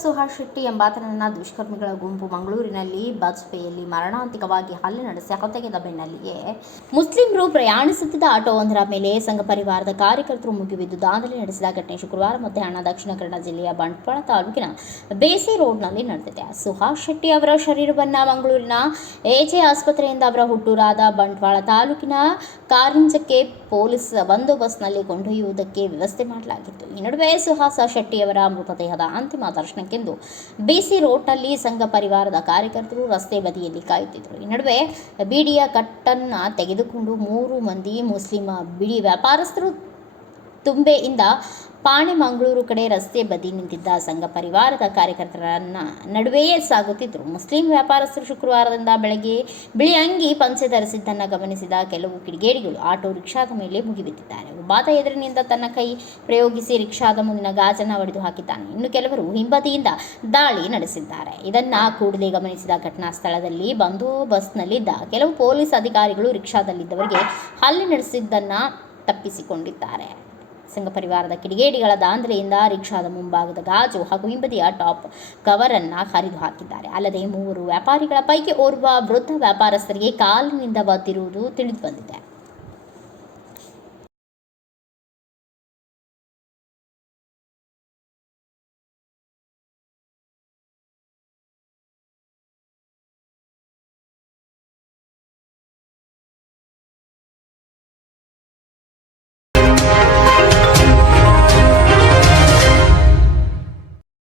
ಸುಹಾಸ್ ಶೆಟ್ಟಿ ಎಂಬಾತನನ್ನ ದುಷ್ಕರ್ಮಿಗಳ ಗುಂಪು ಮಂಗಳೂರಿನಲ್ಲಿ ಬಸ್ಪೇಯಲ್ಲಿ ಮರಣಾಂತಿಕವಾಗಿ ಹಲ್ಲೆ ನಡೆಸಿ ಹೊತ್ತೊಯ್ದ ಬೆನ್ನಲ್ಲಿಯೇ ಮುಸ್ಲಿಮರು ಪ್ರಯಾಣಿಸುತ್ತಿದ್ದ ಆಟೋವೊಂದರ ಮೇಲೆ ಸಂಘ ಪರಿವಾರದ ಕಾರ್ಯಕರ್ತರು ಮುಗಿಬಿದ್ದು ದಾಂಧಲೆ ನಡೆಸಿದ ಘಟನೆ ಶುಕ್ರವಾರ ಮಧ್ಯಾಹ್ನ ದಕ್ಷಿಣ ಕನ್ನಡ ಜಿಲ್ಲೆಯ ಬಂಟ್ವಾಳ ತಾಲೂಕಿನ ಬೇಸಿ ರೋಡ್ನಲ್ಲಿ ನಡೆದಿದೆ. ಸುಹಾಸ್ ಶೆಟ್ಟಿ ಅವರ ಶರೀರವನ್ನು ಮಂಗಳೂರಿನ ಎಜೆ ಆಸ್ಪತ್ರೆಯಿಂದ ಅವರ ಹುಟ್ಟೂರಾದ ಬಂಟ್ವಾಳ ತಾಲೂಕಿನ ಕಾರಿಂಜಕ್ಕೆ ಪೊಲೀಸ್ ಬಂದೋಬಸ್ತ್ನಲ್ಲಿ ಕೊಂಡೊಯ್ಯುವುದಕ್ಕೆ ವ್ಯವಸ್ಥೆ ಮಾಡಲಾಗಿತ್ತು. ಈ ನಡುವೆ ಸುಹಾಸ್ ಶೆಟ್ಟಿಯವರ ಮೃತದೇಹದ ಅಂತಿಮ ದರ್ಶನಕ್ಕೆಂದು ಬಿಸಿ ರೋಡ್ನಲ್ಲಿ ಸಂಘ ಪರಿವಾರದ ಕಾರ್ಯಕರ್ತರು ರಸ್ತೆ ಬದಿಯಲ್ಲಿ ಕಾಯುತ್ತಿದ್ದರು. ಈ ನಡುವೆ ಬೀಡಿಯ ಕಟ್ಟನ್ನು ತೆಗೆದುಕೊಂಡು 3 ಮಂದಿ ಮುಸ್ಲಿಂ ಬಿಡಿ ವ್ಯಾಪಾರಸ್ಥರು ತುಂಬೆಯಿಂದ ಪಾಣೆ ಮಂಗಳೂರು ಕಡೆ ರಸ್ತೆ ಬದಿ ನಿಂತಿದ್ದ ಸಂಘ ಪರಿವಾರದ ಕಾರ್ಯಕರ್ತರ ನಡುವೆಯೇ ಸಾಗುತ್ತಿದ್ದರು. ಮುಸ್ಲಿಂ ವ್ಯಾಪಾರಸ್ಥರು ಶುಕ್ರವಾರದಿಂದ ಬೆಳಗ್ಗೆ ಬಿಳಿ ಅಂಗಿ ಪಂಚೆ ಧರಿಸಿದ್ದನ್ನು ಗಮನಿಸಿದ ಕೆಲವು ಕಿಡಿಗೇಡಿಗಳು ಆಟೋ ರಿಕ್ಷಾದ ಮೇಲೆ ಮುಗಿಬಿದ್ದಿದ್ದಾರೆ. ಒಬ್ಬಾತ ಎದುರಿನಿಂದ ತನ್ನ ಕೈ ಪ್ರಯೋಗಿಸಿ ರಿಕ್ಷಾದ ಮುಂದಿನ ಗಾಜನ್ನು ಒಡೆದು ಹಾಕಿದ್ದಾನೆ. ಇನ್ನು ಕೆಲವರು ಹಿಂಬದಿಯಿಂದ ದಾಳಿ ನಡೆಸಿದ್ದಾರೆ. ಇದನ್ನ ಕೂಡಲೇ ಗಮನಿಸಿದ ಘಟನಾ ಸ್ಥಳದಲ್ಲಿ ಬಂದೋಬಸ್ತ್ನಲ್ಲಿದ್ದ ಕೆಲವು ಪೊಲೀಸ್ ಅಧಿಕಾರಿಗಳು ರಿಕ್ಷಾದಲ್ಲಿದ್ದವರಿಗೆ ಹಲ್ಲೆ ನಡೆಸಿದ್ದನ್ನು ತಪ್ಪಿಸಿಕೊಂಡಿದ್ದಾರೆ. ಸಂಘ ಪರಿವಾರದ ಕಿಡಿಗೇಡಿಗಳ ದಾಂಧಲೆಯಿಂದ ರಿಕ್ಷಾದ ಮುಂಭಾಗದ ಗಾಜು ಹಾಗೂ ಹಿಂಬದಿಯ ಟಾಪ್ ಕವರನ್ನು ಹರಿದು ಹಾಕಿದ್ದಾರೆ. ಅಲ್ಲದೆ 3 ವ್ಯಾಪಾರಿಗಳ ಪೈಕಿ ಓರ್ವ ವೃದ್ಧ ವ್ಯಾಪಾರಸ್ಥರಿಗೆ ಕಾಲಿನಿಂದ ಬದ್ದಿರುವುದು ತಿಳಿದುಬಂದಿದೆ.